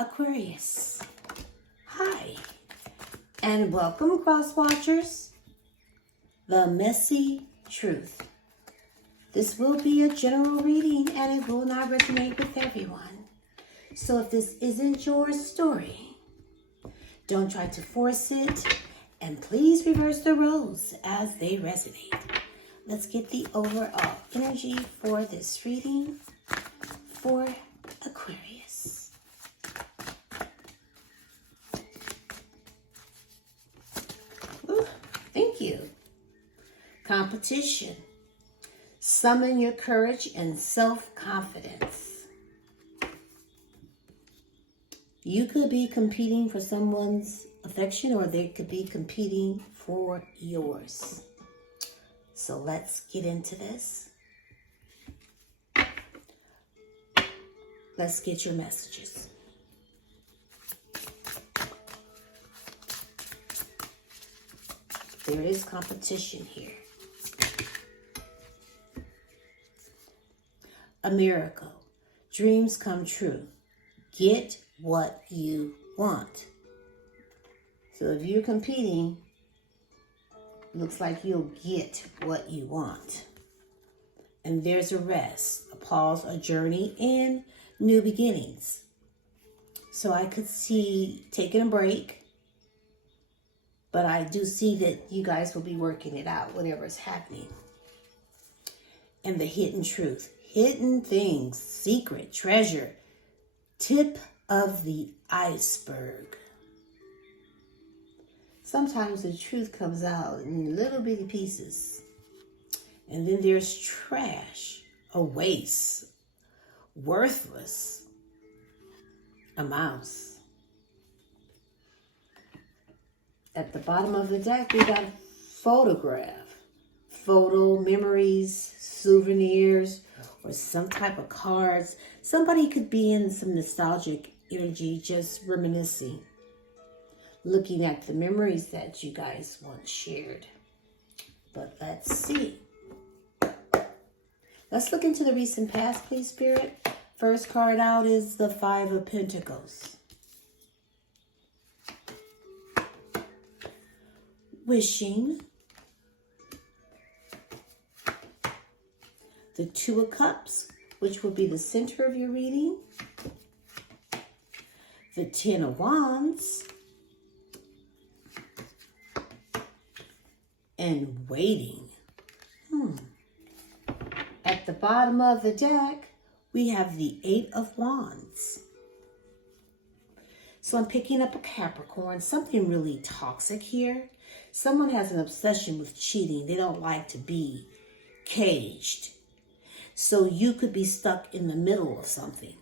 Aquarius. Hi, and welcome, cross watchers. The messy truth. This will be a general reading and it will not resonate with everyone. So if this isn't your story, don't try to force it, and please reverse the roles as they resonate. Let's get the overall energy for this reading for Aquarius. Ooh, thank you. Competition. Summon your courage and self-confidence. You could be competing for someone's affection, or they could be competing for yours. So let's get into this. Let's get your messages. There is competition here. A miracle. Dreams come true. Get what you want. So if you're competing, looks like you'll get what you want. And there's a rest, a pause, a journey, and new beginnings. So I could see taking a break, but I do see that you guys will be working it out, whatever is happening. And the hidden truth, hidden things, secret, treasure, tip of the iceberg. Sometimes the truth comes out in little bitty pieces. And then there's trash, a waste, worthless, a mouse. At the bottom of the deck, we got photograph, photo, memories, souvenirs, or some type of cards. Somebody could be in some nostalgic energy, just reminiscing, looking at the memories that you guys once shared. But let's see. Let's look into the recent past, please, Spirit. First card out is the Five of Pentacles. Wishing. The Two of Cups, which will be the center of your reading. The Ten of Wands. And waiting. At the bottom of the deck, we have the Eight of Wands. So I'm picking up a Capricorn, something really toxic here. Someone has an obsession with cheating. They don't like to be caged. So you could be stuck in the middle of something.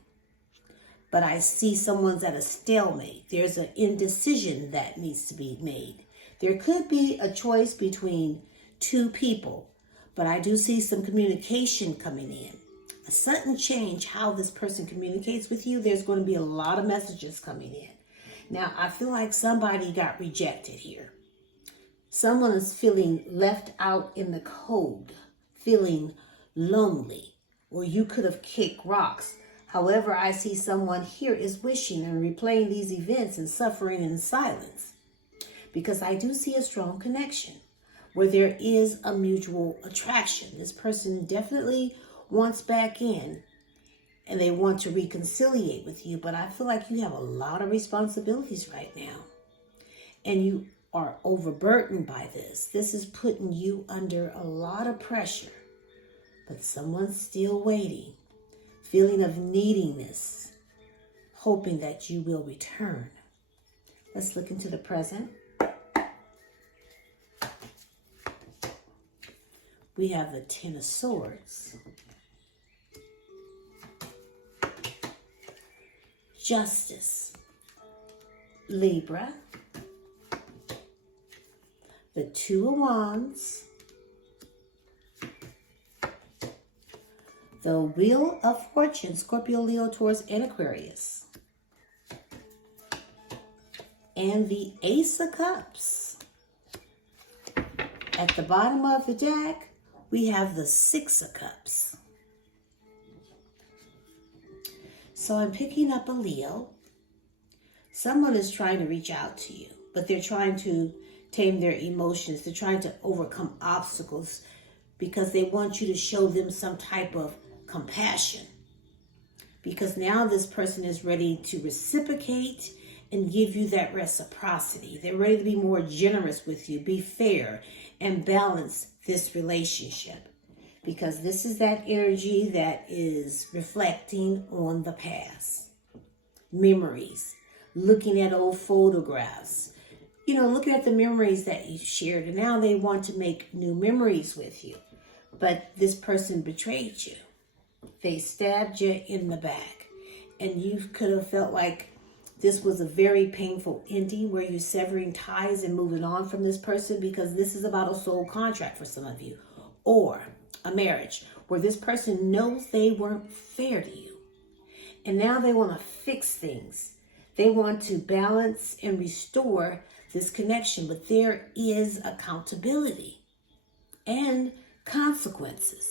But I see someone's at a stalemate. There's an indecision that needs to be made. There could be a choice between two people, but I do see some communication coming in. A sudden change how this person communicates with you. There's going to be a lot of messages coming in. Now, I feel like somebody got rejected here. Someone is feeling left out in the cold, feeling lonely, or you could have kicked rocks. However, I see someone here is wishing and replaying these events and suffering in silence. Because I do see a strong connection where there is a mutual attraction. This person definitely wants back in and they want to reconciliate with you. But I feel like you have a lot of responsibilities right now. And you are overburdened by this. This is putting you under a lot of pressure. But someone's still waiting. Feeling of neediness. Hoping that you will return. Let's look into the present. We have the Ten of Swords. Justice. Libra. The Two of Wands. The Wheel of Fortune, Scorpio, Leo, Taurus, and Aquarius. And the Ace of Cups. At the bottom of the deck, we have the Six of Cups. So I'm picking up a Leo. Someone is trying to reach out to you, but they're trying to tame their emotions. They're trying to overcome obstacles because they want you to show them some type of compassion. Because now this person is ready to reciprocate and give you that reciprocity. They're ready to be more generous with you, be fair, and balance this relationship. Because this is that energy that is reflecting on the past. Memories. Looking at old photographs. Looking at the memories that you shared. And now they want to make new memories with you. But this person betrayed you. They stabbed you in the back. And you could have felt like this was a very painful ending where you're severing ties and moving on from this person, because this is about a soul contract for some of you. Or a marriage where this person knows they weren't fair to you. And now they want to fix things. They want to balance and restore this connection. But there is accountability and consequences.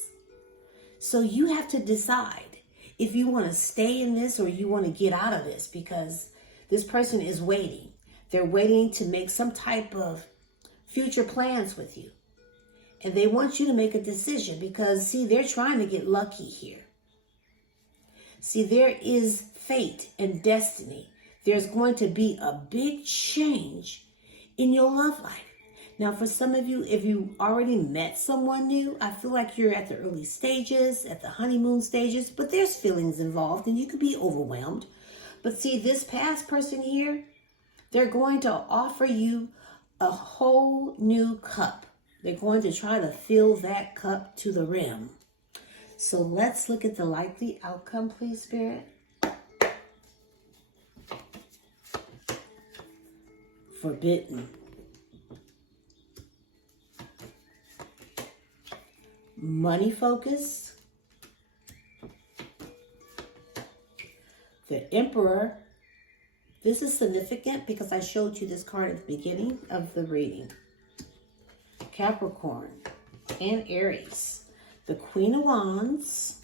So you have to decide if you want to stay in this or you want to get out of this, because this person is waiting. They're waiting to make some type of future plans with you. And they want you to make a decision because, see, they're trying to get lucky here. See, there is fate and destiny. There's going to be a big change in your love life. Now, for some of you, if you already met someone new, I feel like you're at the early stages, at the honeymoon stages, but there's feelings involved and you could be overwhelmed. But see, this past person here, they're going to offer you a whole new cup. They're going to try to fill that cup to the rim. So let's look at the likely outcome, please, Spirit. Forbidden. Money focus. The Emperor. This is significant because I showed you this card at the beginning of the reading. Capricorn and Aries. The Queen of Wands.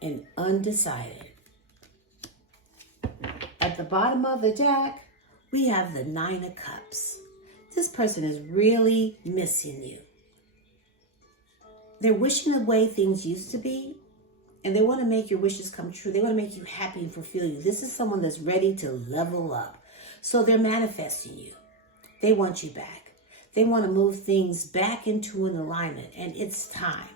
And undecided. At the bottom of the deck, we have the Nine of Cups. This person is really missing you. They're wishing away things used to be, and they want to make your wishes come true. They want to make you happy and fulfill you. This is someone that's ready to level up. So they're manifesting you. They want you back. They want to move things back into an alignment, and it's time.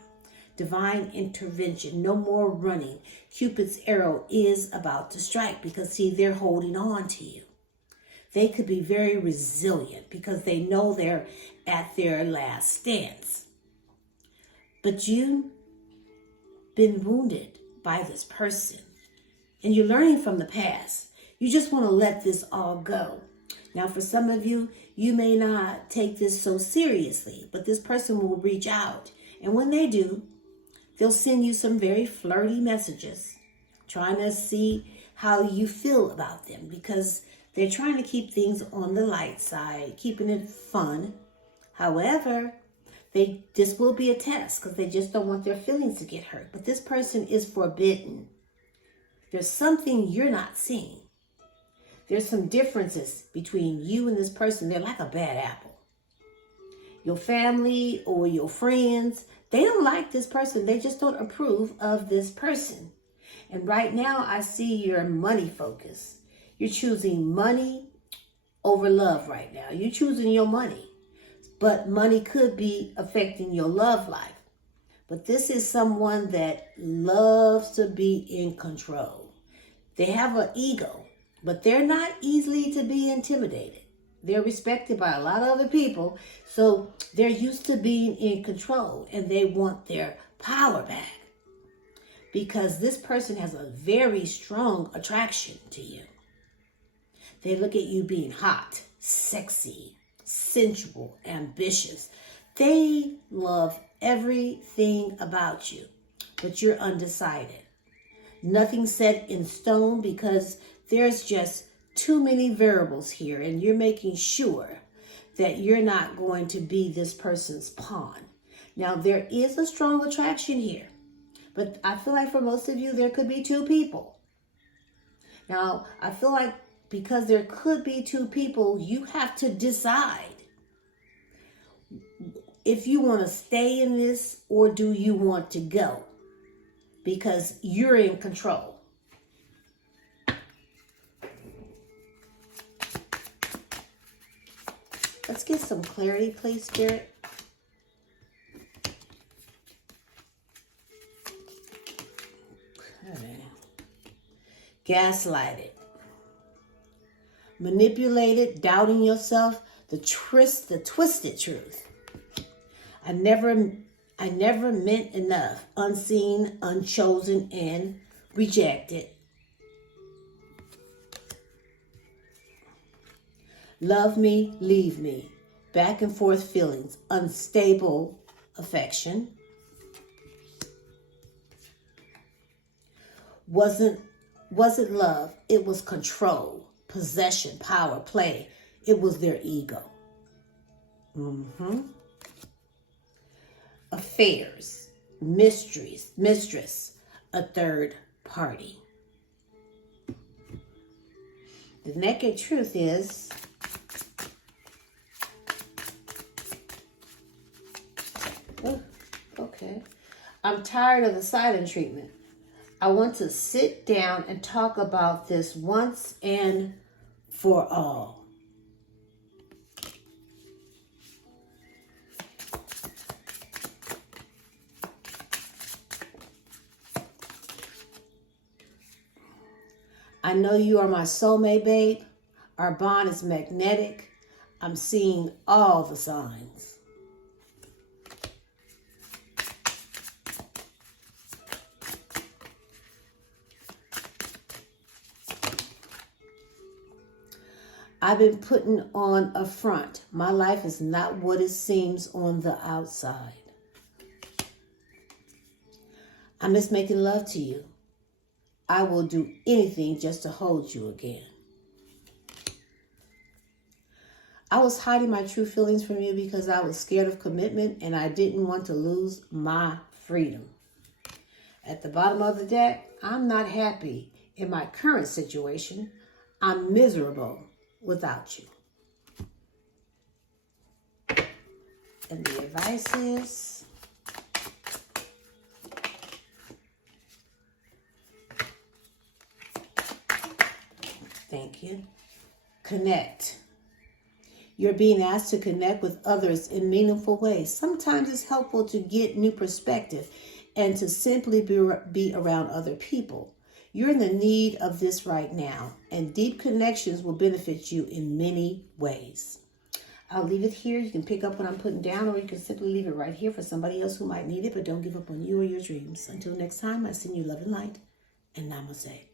Divine intervention. No more running. Cupid's arrow is about to strike because, see, they're holding on to you. They could be very resilient because they know they're at their last stance. But you've been wounded by this person, and you're learning from the past. You just want to let this all go. Now, for some of you, you may not take this so seriously, but this person will reach out. And when they do, they'll send you some very flirty messages, trying to see how you feel about them, because they're trying to keep things on the light side, keeping it fun. However, this will be a test because they just don't want their feelings to get hurt. But this person is forbidden. There's something you're not seeing. There's some differences between you and this person. They're like a bad apple. Your family or your friends, they don't like this person. They just don't approve of this person. And right now, I see your money focus. You're choosing money over love right now. You're choosing your money. But money could be affecting your love life. But this is someone that loves to be in control. They have an ego, but they're not easily to be intimidated. They're respected by a lot of other people, so they're used to being in control, and they want their power back because this person has a very strong attraction to you. They look at you being hot, sexy, sensual, ambitious. They love everything about you, but you're undecided. Nothing set in stone because there's just too many variables here, and you're making sure that you're not going to be this person's pawn. Now, there is a strong attraction here, but I feel like for most of you, there could be two people. Now, I feel like because there could be two people, you have to decide if you want to stay in this or do you want to go, because you're in control. Let's get some clarity, please, Spirit. Okay. Gaslighted. Manipulated, doubting yourself, the twisted truth. I never meant enough, unseen, unchosen, and rejected. Love me, leave me. Back and forth feelings, unstable affection. Wasn't love, it was control, possession, power, play. It was their ego. Affairs, mistress, a third party. The naked truth is, okay, I'm tired of the silent treatment. I want to sit down and talk about this once and for all. I know you are my soulmate, babe. Our bond is magnetic. I'm seeing all the signs. I've been putting on a front. My life is not what it seems on the outside. I miss making love to you. I will do anything just to hold you again. I was hiding my true feelings from you because I was scared of commitment and I didn't want to lose my freedom. At the bottom of the deck, I'm not happy in my current situation. I'm miserable without you. And the advice is, thank you. Connect. You're being asked to connect with others in meaningful ways. Sometimes it's helpful to get new perspective and to simply be around other people. You're in the need of this right now, and deep connections will benefit you in many ways. I'll leave it here. You can pick up what I'm putting down, or you can simply leave it right here for somebody else who might need it, but don't give up on you or your dreams. Until next time, I send you love and light, and namaste.